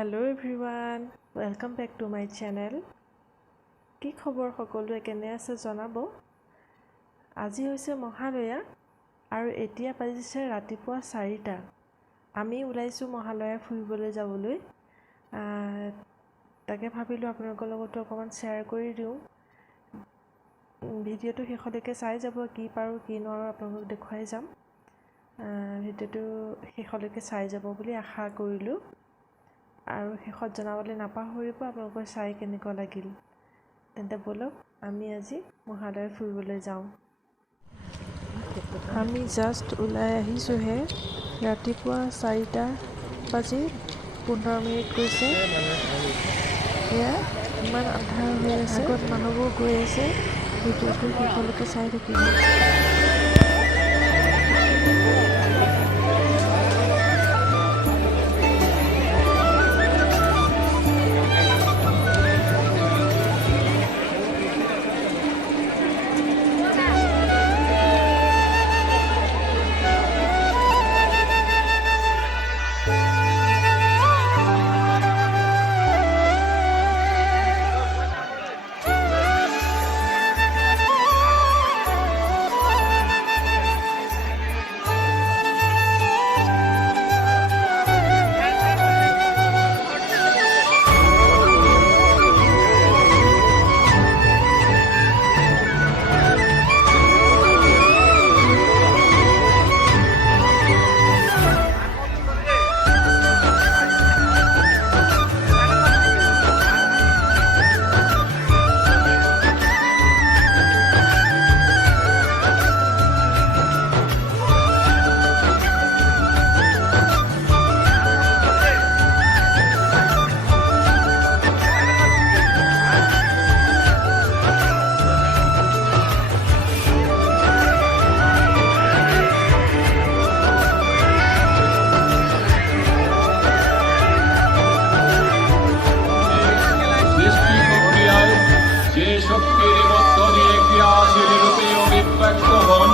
Hello' everyone, welcome back to my channel. কি খবৰ সকলোৱে, কেনে আছে জনাব। আজি হৈছে মহালয়া আৰু এতিয়া বাজিছে ৰাতিপুৱা 4টা। আমি ওলাইছোঁ মহালয়া ফুৰিবলৈ যাবলৈ। তাকে ভাবিলোঁ আপোনালোকৰ লগতো অকণমান শ্বেয়াৰ কৰি দিওঁ। ভিডিঅ'টো শেষলৈকে চাই যাব, কি পাৰোঁ কি নোৱাৰোঁ আপোনালোকক দেখুৱাই যাম। ভিডিঅ'টো শেষলৈকে চাই যাব বুলি আশা কৰিলোঁ আৰু শেষত জনাবলৈ নাপাহৰিব আপোনালোকৰ চাই কেনেকুৱা লাগিল। তেন্তে ব'লক আমি আজি মহালয়া ফুৰিবলৈ যাওঁ। আমি জাষ্ট ওলাই আহিছোঁহে, ৰাতিপুৱা 4টা বাজি 15 মিনিট গৈছে। এয়া ইমান আন্ধাৰ হৈ আছে, আগত মানুহবোৰ গৈ আছে। ভিডিঅ'টো শেষলৈকে চাই থাকিব। শক্তির মধ্য দিয়ে ক্রিয়াশীল রূপে অভিব্যক্ত হন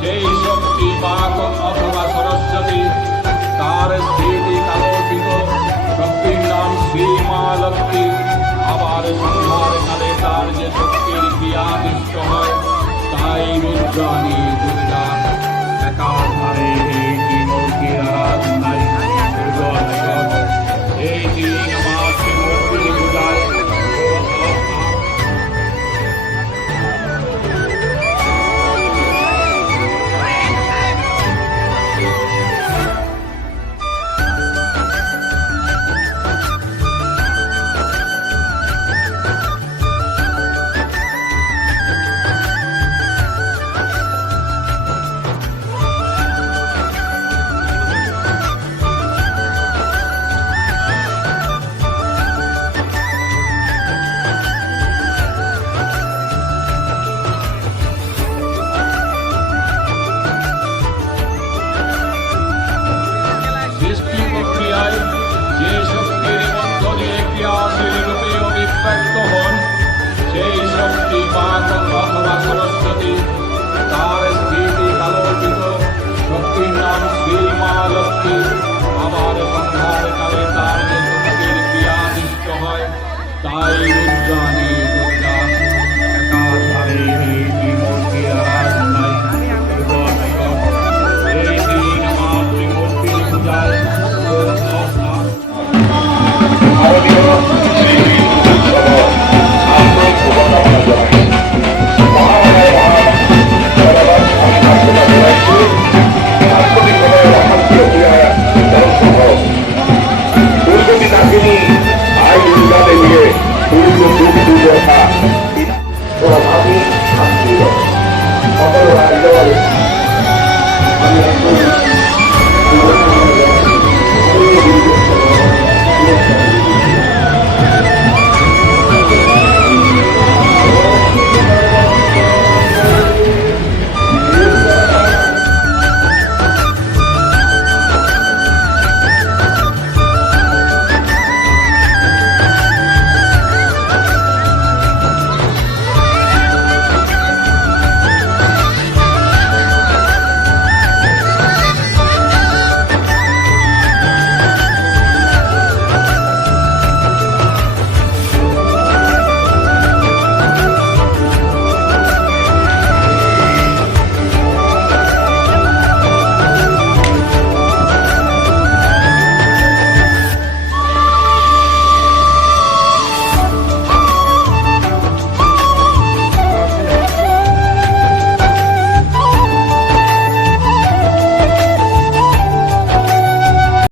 সেই শক্তি বাক অথবা সরস্বতী, তার স্থিতি কালোকিত শক্তির নাম শ্রী মা লক্ষ্মী। আবার সংহার কালে তার যে শক্তির ক্রিয়াদিষ্ট হয় তাই রুদ্রাণী দুর্গা। একাধারে এই মূর্তির আরাধনায় এই 3 মাস মূর্তি পূজায় যে শক্তির মধ্য দিয়ে ক্রিয়াশীল রূপে অভিব্যক্ত হন সেই শক্তি বাক অথবা সরস্বতী, তার স্থিতি কালোকিত শক্তির নাম শ্রী মা লক্ষ্মী। আবার সংহার কালে তার যে শক্তির ক্রিয়াদিষ্ট হয় তাই রুদ্রাণী দুর্গা। একাধারে এই মূর্তির আরাধনায় এই 3 মাস মূর্তির পূজায় দুর্গতি থাকিনি আই দুর্গা দেবীকে দুর্গ দুর্গ দুর্গা